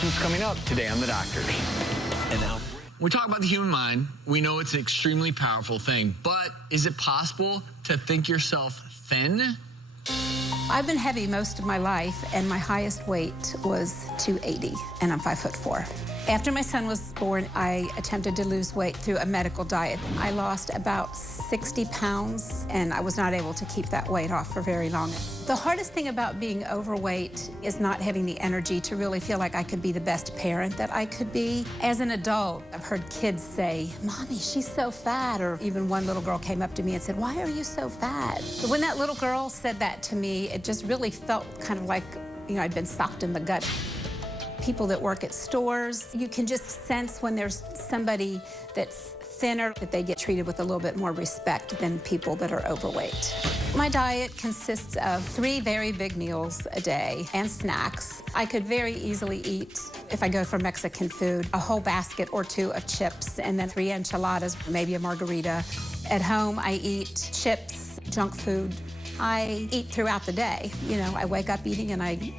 Here's what's coming up today on The Doctors. And now, we talk about the human mind. We know it's an extremely powerful thing, but is it possible to think yourself thin? I've been heavy most of my life, and my highest weight was 280, and I'm 5'4". After my son was born, I attempted to lose weight through a medical diet. I lost about 60 pounds, and I was not able to keep that weight off for very long. The hardest thing about being overweight is not having the energy to really feel like I could be the best parent that I could be. As an adult, I've heard kids say, "Mommy, she's so fat," or even one little girl came up to me and said, "Why are you so fat?" But when that little girl said that to me, it just really felt kind of like, you know, I'd been socked in the gut. People that work at stores, you can just sense when there's somebody that's thinner that they get treated with a little bit more respect than people that are overweight. My diet consists of 3 very big meals a day and snacks. I could very easily eat, if I go for Mexican food, a whole basket or 2 of chips and then 3 enchiladas, maybe a margarita. At home, I eat chips, junk food. I eat throughout the day. You know, I wake up eating and I,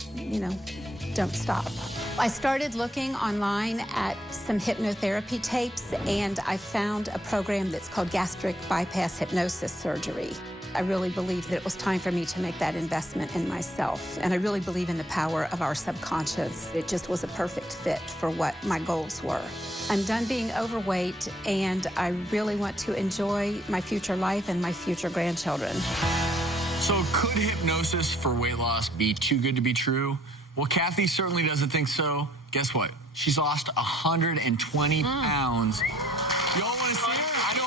don't stop. I started looking online at some hypnotherapy tapes, and I found a program that's called Gastric bypass hypnosis surgery. I really believed that it was time for me to make that investment in myself, and I really believe in the power of our subconscious. It just was a perfect fit for what my goals were. I'm done being overweight, and I really want to enjoy my future life and my future grandchildren. So could hypnosis for weight loss be too good to be true? Well, Kathy certainly doesn't think so. Guess what? She's lost 120 pounds. Y'all want to see her? I know.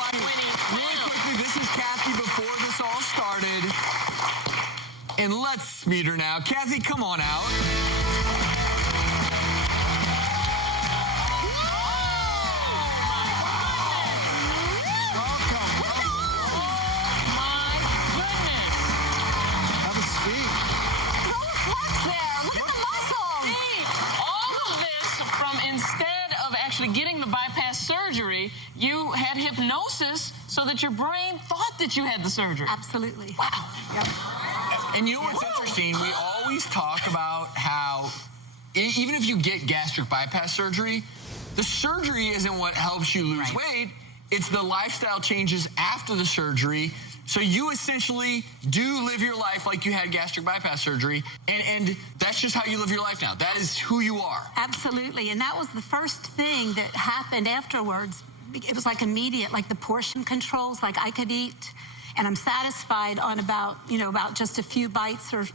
Really quickly, this is Kathy before this all started. And let's meet her now. Kathy, come on out. Getting the bypass surgery, you had hypnosis so that your brain thought that you had the surgery. Absolutely. Wow. Yep. And you know what's interesting? We always talk about how even if you get gastric bypass surgery, the surgery isn't what helps you lose weight. It's the lifestyle changes after the surgery. So you essentially do live your life like you had gastric bypass surgery, and that's just how you live your life now. That is who you are. Absolutely, and that was the first thing that happened afterwards. It was like immediate, like the portion controls, like I could eat, and I'm satisfied on about just a few bites or,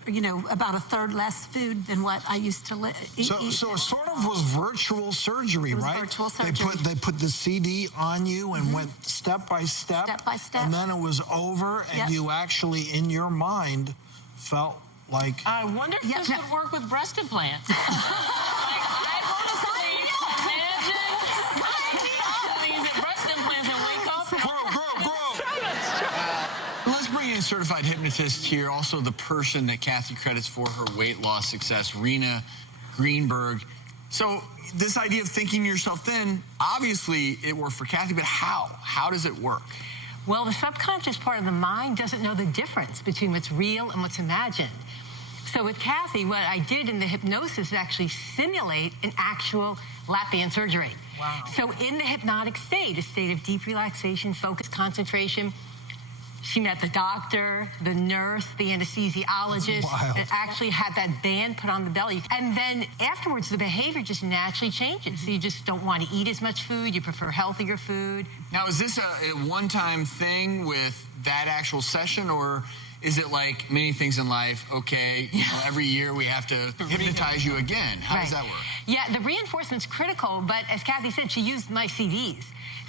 about a third less food than what I used to eat. So it sort of was virtual surgery, right? Virtual surgery. They put the CD on you and went step by step. Step by step. And then it was over, and you actually, in your mind, felt like... I wonder if this would work with breast implants. Certified hypnotist here, also the person that Kathy credits for her weight loss success, Rena Greenberg. So this idea of thinking yourself thin, obviously it worked for Kathy, but how? How does it work? Well, the subconscious part of the mind doesn't know the difference between what's real and what's imagined. So with Kathy, what I did in the hypnosis is actually simulate an actual lap band surgery. Wow. So in the hypnotic state, a state of deep relaxation, focused concentration, she met the doctor, the nurse, the anesthesiologist that actually had that band put on the belly. And then afterwards, the behavior just naturally changes. So you just don't want to eat as much food. You prefer healthier food. Now, is this a one-time thing with that actual session, or is it like many things in life, okay, every year we have to hypnotize you again? How does that work? Yeah, the reinforcement's critical, but as Kathy said, she used my CDs.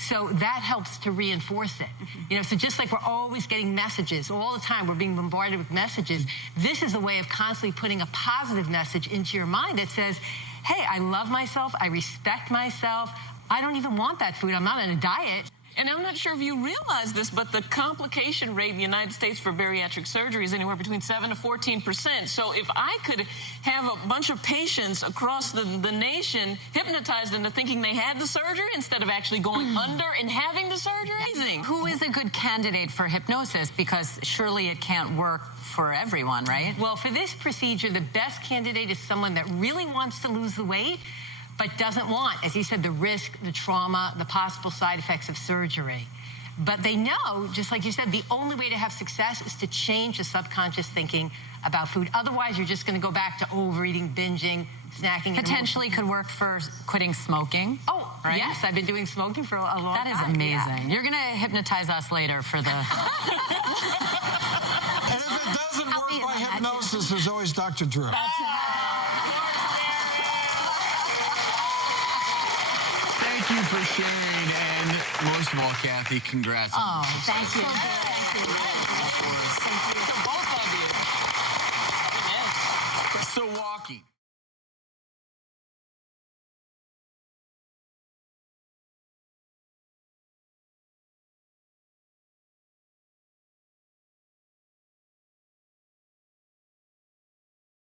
So that helps to reinforce it. So just like we're always getting messages all the time, we're being bombarded with messages, this is a way of constantly putting a positive message into your mind that says, hey, I love myself, I respect myself, I don't even want that food, I'm not on a diet. And I'm not sure if you realize this, but the complication rate in the United States for bariatric surgery is anywhere between 7 to 14%. So if I could have a bunch of patients across the nation hypnotized into thinking they had the surgery instead of actually going under and having the surgery. Amazing. Who is a good candidate for hypnosis? Because surely it can't work for everyone, right? Well, for this procedure, the best candidate is someone that really wants to lose the weight, but doesn't want, as he said, the risk, the trauma, the possible side effects of surgery. But they know, just like you said, the only way to have success is to change the subconscious thinking about food. Otherwise, you're just going to go back to overeating, binging, snacking. Potentially could work for quitting smoking. Oh, right? Yes, I've been doing smoking for a long time. That is amazing. Yeah. You're going to hypnotize us later for the... And if it doesn't work by hypnosis, there's always Dr. Drew. Thank you for sharing, and most of all, Kathy, congrats. Oh, Thank you. To both of you. Yes. So walking.